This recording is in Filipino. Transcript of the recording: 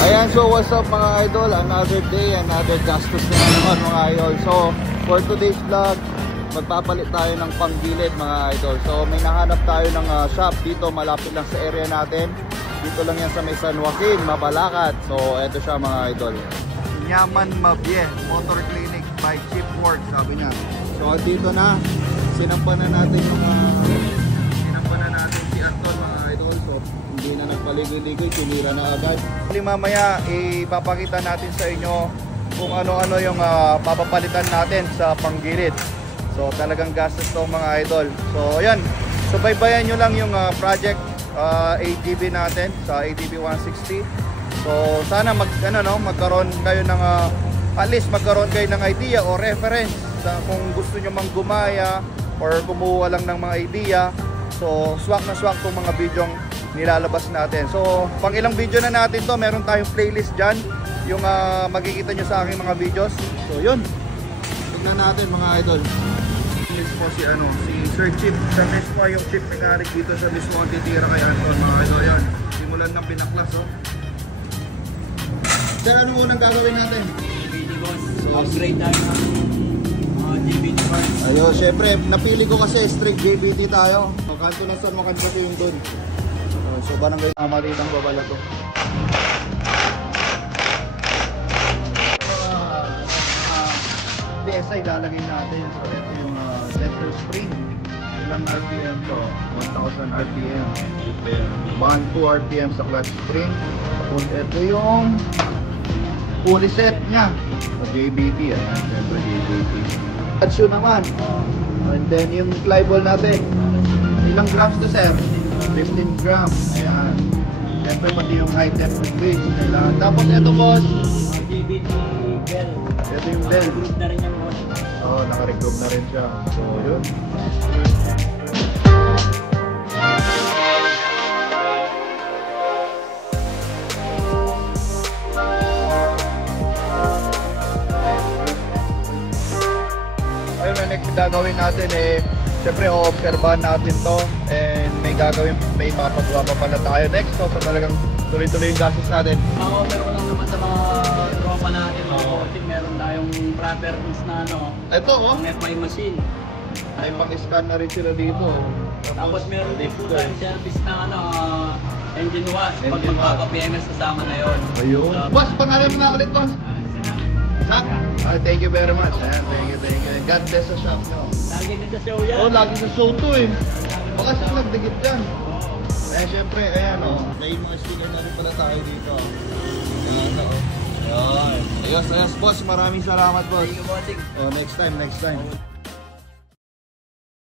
Ayan, so what's up mga idol? Another day, another gastos na naman mga idol. So for today's vlog, magpapalit tayo ng panggilid mga idol. So may nahanap tayo ng shop dito malapit lang sa area natin. Dito lang yan sa may San Joaquin, Mabalacat. So eto siya mga idol, Yaman Mabie Motor Clinic by Chip Ford, sabi niya. So dito na, sinampan na natin yung si Anton mga idol. So hindi na nagpaligoy-ligoy, tinira na agad. Mamaya ipapakita natin sa inyo kung ano-ano yung papapalitan natin sa panggilid. So talagang gastos to mga idol. So ayan, subaybayan nyo lang yung project ATV natin sa ATV 160. So sana magkaroon kayo ng at least magkaroon kayo ng idea o reference sa kung gusto nyo mang gumaya or kumuha lang ng mga idea. So swak na swak tong mga videong nilalabas natin. So pang ilang video na natin to, meron tayong playlist dyan, yung makikita nyo sa aking mga videos. So yun, tignan natin mga idol. Mismo si Sir Chip, sa mismo yung chip mechanic dito sa mismo ang titira kay Anton mga idol. Yan, simulan ng pinaklas. Sir, ano unang gagawin natin? GBT boss, so upgrade tayo ng GBT parts. Ayun, syempre napili ko kasi straight GBT tayo. Kanto na saan makantati yung dun. So barangay Amaritang Babala to. DSI lalagay natin. So ito yung center spring. Ilang RPM to? 1000 RPM. 1-2 RPM sa clutch spring. Tapos ito yung pulley set nya. So JBT. Siyempre JBT. Clutch yun naman. And then yung fly ball natin. Ilang grams to sir? 15 grams. Ayan. Siyempre pati yung high temp bridge. Tapos ito boss, GBT bell. ito yung bell. Naka-regroup na rin yan boss. Oo, naka-regroup na rin siya. So yun. Ayun na next gagawin natin siyempre o-obserbahan natin to and may ipapagawa pa pala tayo next. So talagang tuloy-tuloy yung gastos natin. Over ko lang naman sa mga tropa natin. Meron tayong properties na Ito ang FI machine. ay pang-scan na rin sila dito. Tapos meron din po tayong service na engine wash. Pag Engine magpapa-PMS kasama na yun. Ayun. Boss, pangalan mo na ulit boss. Zach? Thank you very much. Ayan, thank you. God bless sa shop nyo. Lagi din sa show yan. Lagi sa show to Baka siya nagdikit dyan. Syempre, ayan may mga sticker na rin pala tayo dito. Ayan, ayos boss. Maraming salamat boss. Thank you bossing. Next time.